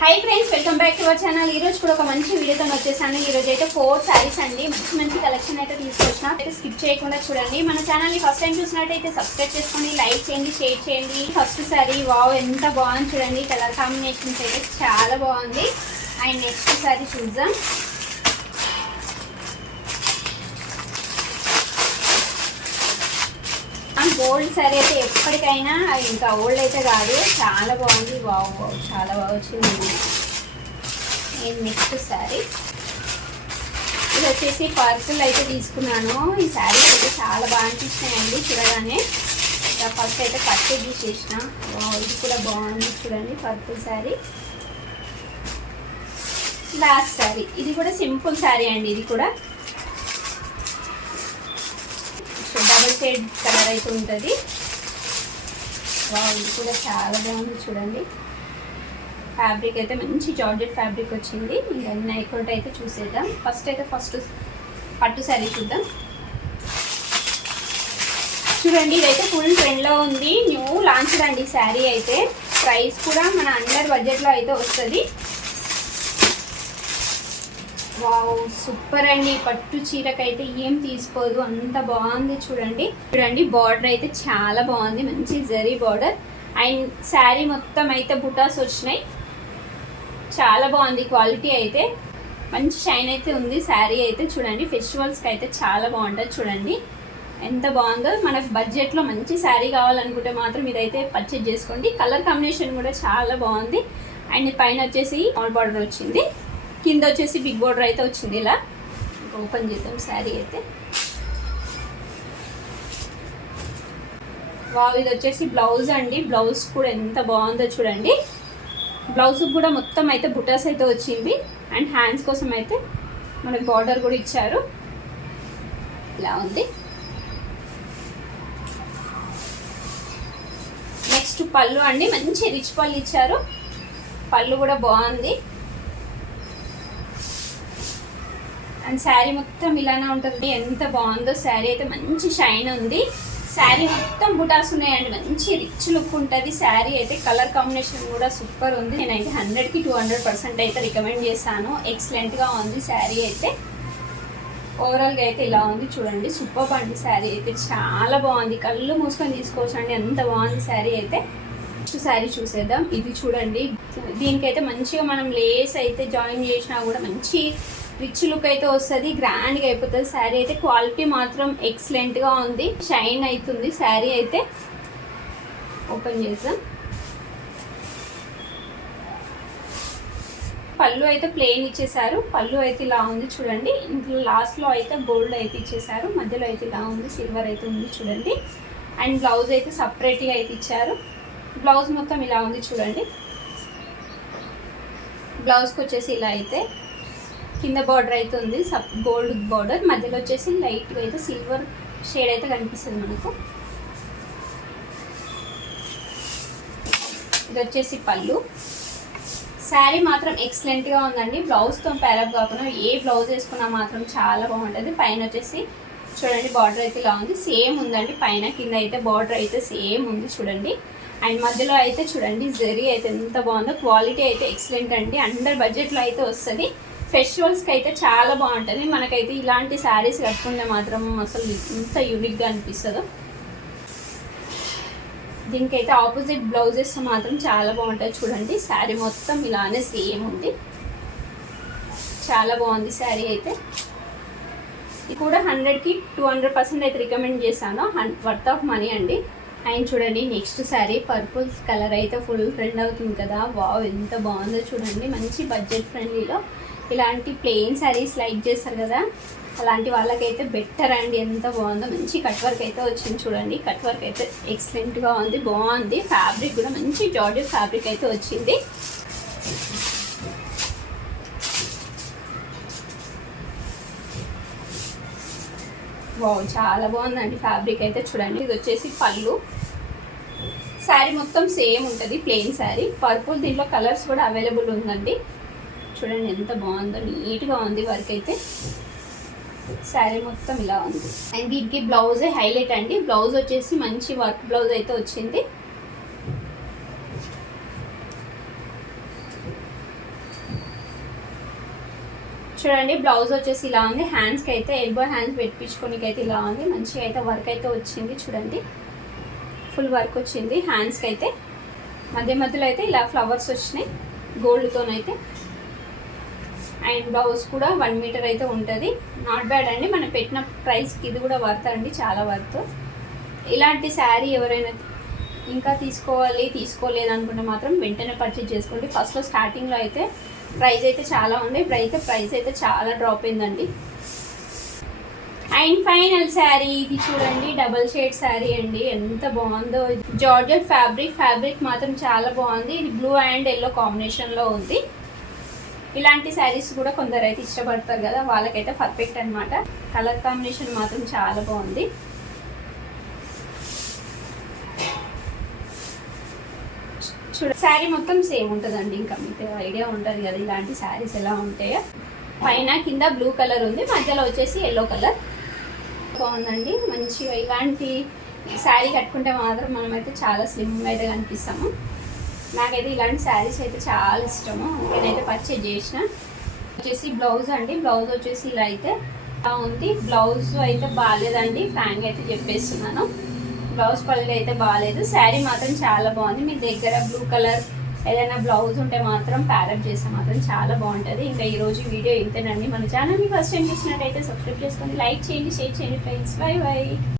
High friends welcome back to our channel కూడా మంచి వీడియోతో వచ్చేసాను। ఈ రోజు అయితే 4 సారీస్ అండి మంచి కలెక్షన్ అయితే తీసుకొచ్చాను। అయితే స్కిప్ చేయకుండా చూడండి। మన ఛానల్ ని ఫస్ట్ టైం చూసినట్లయితే సబ్స్క్రైబ్ చేసుకోండి, లైక్ చేయండి, షేర్ చేయండి। ఫస్ట్ సారీ వావ్ ఎంత బాగుంది చూడండి, కలర్ కాంబినేషన్స్ అయితే చాలా బాగుంది। అండ్ నెక్స్ట్ సారీ చూద్దాం। గోల్డ్ సారీ అయితే ఎప్పటికైనా ఇంకా ఓల్డ్ అయితే కాదు, చాలా బాగుంది। వావ్ వావ్ చాలా బాగా వచ్చింది। నెక్స్ట్ సారీ ఇది వచ్చేసి పర్పుల్ అయితే తీసుకున్నాను। ఈ శారీస్ అయితే చాలా బాగా అనిపించినాయండి చూడగానే। ఫస్ట్ అయితే పర్చేజ్ చేసిన, ఇది కూడా బాగుంది చూడండి పర్పుల్ శారీ। లాస్ట్ శారీ ఇది కూడా సింపుల్ శారీ అండి, ఇది కూడా డబుల్ షేడ్ కలర్ అయితే ఉంటుంది। ఇది కూడా చాలా బాగుంది చూడండి। ఫ్యాబ్రిక్ అయితే మంచి జార్జెట్ ఫ్యాబ్రిక్ వచ్చింది। ఇంకా నైకోట్ అయితే చూసేద్దాం। ఫస్ట్ పట్టు శారీ చూద్దాం। చూడండి ఇదైతే ఫుల్ ట్రెండ్లో ఉంది, న్యూ లాంచ్ అండి శారీ అయితే। ప్రైస్ కూడా మన అండర్ బడ్జెట్లో అయితే వస్తుంది। వావ్ సూపర్ అండి, పట్టు చీరకైతే ఏం తీసుకోదు, అంత బాగుంది చూడండి। బార్డర్ అయితే చాలా బాగుంది, మంచి జరీ బార్డర్। అండ్ శారీ మొత్తం అయితే బుటాస్ వచ్చినాయి, చాలా బాగుంది క్వాలిటీ అయితే, మంచి షైన్ అయితే ఉంది శారీ అయితే చూడండి। ఫెస్టివల్స్కి అయితే చాలా బాగుంటుంది చూడండి ఎంత బాగుందో। మన బడ్జెట్లో మంచి శారీ కావాలనుకుంటే మాత్రం ఇదైతే పర్చేజ్ చేసుకోండి। కలర్ కాంబినేషన్ కూడా చాలా బాగుంది। అండ్ పైన వచ్చేసి స్మాల్ బార్డర్ వచ్చింది, కింద వచ్చేసి బిగ్ బోర్డర్ అయితే వచ్చింది। ఇలా ఓపెన్ చేద్దాం శారీ అయితే। వావ్ ఇది వచ్చేసి బ్లౌజ్ అండి, బ్లౌజ్ కూడా ఎంత బాగుందో చూడండి। బ్లౌజ్ కూడా మొత్తం అయితే బుటాస్ అయితే వచ్చింది। అండ్ హ్యాండ్స్ కోసం అయితే మనకి బార్డర్ కూడా ఇచ్చారు, ఇలా ఉంది। నెక్స్ట్ పళ్ళు అండి, మంచి రిచ్ పళ్ళు ఇచ్చారు, పళ్ళు కూడా బాగుంది। అండ్ శారీ మొత్తం ఇలానే ఉంటుంది, ఎంత బాగుందో శారీ అయితే, మంచి షైన్ ఉంది। శారీ మొత్తం బుటాస్ ఉన్నాయండి, మంచి రిచ్ లుక్ ఉంటుంది శారీ అయితే। కలర్ కాంబినేషన్ కూడా సూపర్ ఉంది, నేనైతే 100కి 200% అయితే రికమెండ్ చేస్తాను। ఎక్సలెంట్గా ఉంది శారీ అయితే, ఓవరాల్గా అయితే ఇలా ఉంది చూడండి। సూపర్ అండి శారీ అయితే, చాలా బాగుంది, కళ్ళు మూసుకొని తీసుకోవచ్చు అండి, ఎంత బాగుంది శారీ అయితే। నెక్స్ట్ శారీ చూసేద్దాం। ఇది చూడండి, దీనికైతే మంచిగా మనం లేస్ అయితే జాయిన్ చేసినా కూడా మంచి రిచ్ లుక్ అయితే వస్తుంది, గ్రాండ్గా అయిపోతుంది శారీ అయితే। క్వాలిటీ మాత్రం ఎక్సలెంట్గా ఉంది, షైన్ అవుతుంది శారీ అయితే। ఓపెన్ చేద్దాం। పళ్ళు అయితే ప్లెయిన్ ఇచ్చేసారు, పళ్ళు అయితే ఇలా ఉంది చూడండి। ఇంట్లో లాస్ట్లో అయితే గోల్డ్ అయితే ఇచ్చేసారు, మధ్యలో అయితే ఇలా ఉంది, సిల్వర్ అయితే ఉంది చూడండి। అండ్ బ్లౌజ్ అయితే సపరేట్గా అయితే ఇచ్చారు, బ్లౌజ్ మొత్తం ఇలా ఉంది చూడండి। బ్లౌజ్కి వచ్చేసి ఇలా అయితే కింద బార్డర్ అయితే ఉంది, గోల్డ్ బార్డర్, మధ్యలో వచ్చేసి లైట్గా అయితే సిల్వర్ షేడ్ అయితే కనిపిస్తుంది మనకు। ఇది వచ్చేసి పళ్ళు, శారీ మాత్రం ఎక్సలెంట్గా ఉందండి। బ్లౌజ్తో ప్యారప్ కాకుండా ఏ బ్లౌజ్ వేసుకున్నా మాత్రం చాలా బాగుంటుంది। పైన వచ్చేసి చూడండి బార్డర్ అయితే ఇలా ఉంది, సేమ్ ఉందండి, పైన కింద అయితే బార్డర్ అయితే సేమ్ ఉంది చూడండి। అండ్ మధ్యలో అయితే చూడండి జరీ అయితే ఎంత బాగుందో, క్వాలిటీ అయితే ఎక్సలెంట్ అండి, అండర్ బడ్జెట్లో అయితే వస్తుంది। ఫెస్టివల్స్కి అయితే చాలా బాగుంటుంది, మనకైతే ఇలాంటి శారీస్ కట్టుకుంటే మాత్రం అసలు ఇంత యూనిక్గా అనిపిస్తుందో। దీనికైతే ఆపోజిట్ బ్లౌజెస్ మాత్రం చాలా బాగుంటుంది చూడండి। శారీ మొత్తం ఇలానే సేమ్ ఉంది, చాలా బాగుంది శారీ అయితే। ఇది కూడా 100కి 200% అయితే రికమెండ్ చేశాను, వర్త్ ఆఫ్ మనీ అండి। అండ్ చూడండి నెక్స్ట్ శారీ పర్పుల్ కలర్ అయితే ఫుల్ ట్రెండ్ అవుతుంది కదా, వావ్ ఎంత బాగుందో చూడండి, మంచి బడ్జెట్ ఫ్రెండ్లీలో ఇలాంటి ప్లెయిన్ శారీస్ లైక్ చేస్తారు కదా, అలాంటి వాళ్ళకైతే బెటర్ అండి, ఎంత బాగుందో। మంచి కట్ వర్క్ అయితే వచ్చింది చూడండి, కట్ వర్క్ అయితే ఎక్సలెంట్గా ఉంది, బాగుంది। ఫ్యాబ్రిక్ కూడా మంచి జార్జెట్ ఫ్యాబ్రిక్ అయితే వచ్చింది। వావ్ చాలా బాగుందండి ఫ్యాబ్రిక్ అయితే చూడండి। ఇది వచ్చేసి పళ్ళు, శారీ మొత్తం సేమ్ ఉంటుంది ప్లెయిన్ శారీ, పర్పుల్ దీంట్లో కలర్స్ కూడా అవైలబుల్ ఉందండి చూడండి, ఎంత బాగుందో, నీట్గా ఉంది వర్క్ అయితే। శారీ మొత్తం ఇలా ఉంది। అండ్ దీనికి బ్లౌజే హైలైట్ అండి, బ్లౌజ్ వచ్చేసి మంచి వర్క్ బ్లౌజ్ అయితే వచ్చింది। చూడండి బ్లౌజ్ వచ్చేసి ఇలా ఉంది. హ్యాండ్స్కి అయితే ఎల్బో హ్యాండ్స్ పెట్టించుకోనికి అయితే ఇలా ఉంది. మంచిగా అయితే వర్క్ అయితే వచ్చింది. చూడండి ఫుల్ వర్క్ వచ్చింది హ్యాండ్స్కి అయితే. మధ్య మధ్యలో అయితే ఇలా ఫ్లవర్స్ వచ్చినాయి గోల్డ్తోనైతే. అండ్ బ్లౌజ్ కూడా 1 మీటర్ అయితే ఉంటుంది. నాట్ బ్యాడ్ అండి, మనం పెట్టిన ప్రైస్కి ఇది కూడా వర్త్ అండి, చాలా వర్త్. ఇలాంటి శారీ ఎవరైనా ఇంకా తీసుకోలేదు అనుకుంటే మాత్రం వెంటనే పర్చేజ్ చేసుకోండి. ఫస్ట్లో స్టార్టింగ్లో అయితే ప్రైస్ అయితే చాలా ఉంది, ఇప్పుడైతే ప్రైస్ అయితే చాలా డ్రాప్ అయిందండి. అండ్ ఫైనల్ శారీ ఇది చూడండి, డబల్ షేడ్ శారీ అండి, ఎంత బాగుందో. జార్జెట్ ఫ్యాబ్రిక్ మాత్రం చాలా బాగుంది. ఇది బ్లూ అండ్ ఎల్లో కాంబినేషన్లో ఉంది. ఇలాంటి శారీస్ కూడా కొందరు అయితే ఇష్టపడతారు కదా, వాళ్ళకైతే పర్ఫెక్ట్ అనమాట. కలర్ కాంబినేషన్ మాత్రం చాలా బాగుంది. చూడ శారీ మొత్తం సేమ్ ఉంటుందండి, ఇంకా మీకు ఐడియా ఉంటుంది కదా ఇలాంటి శారీస్ ఎలా ఉంటాయో. పైన కింద బ్లూ కలర్ ఉంది, మధ్యలో వచ్చేసి ఎల్లో కలర్. బాగుందండి మంచిగా. ఇలాంటి శారీ కట్టుకుంటే మాత్రం మనమైతే చాలా స్లిమ్గా అయితే కనిపిస్తాము. నాకైతే ఇలాంటి శారీస్ అయితే చాలా ఇష్టము, నేనైతే పర్చేజ్ చేసిన. వచ్చేసి బ్లౌజ్ అండి, బ్లౌజ్ వచ్చేసి ఇలా అయితే ఉంది. బ్లౌజ్ అయితే బాగాలేదండి, ఫ్రాంక్ అయితే చెప్పేస్తున్నాను. బ్లౌజ్ క్వాలిటీ అయితే బాగాలేదు. శారీ మాత్రం చాలా బాగుంది. మీ దగ్గర బ్లూ కలర్ ఏదైనా బ్లౌజ్ ఉంటే మాత్రం ప్యారప్ చేస్తే మాత్రం చాలా బాగుంటుంది. ఇంకా ఈరోజు వీడియో ఇంతేనండి. మన ఛానల్ని ఫస్ట్ టైం చూసినట్టయితే సబ్స్క్రైబ్ చేసుకోండి, లైక్ చేయండి, షేర్ చేయండి ఫ్రెండ్స్. By by.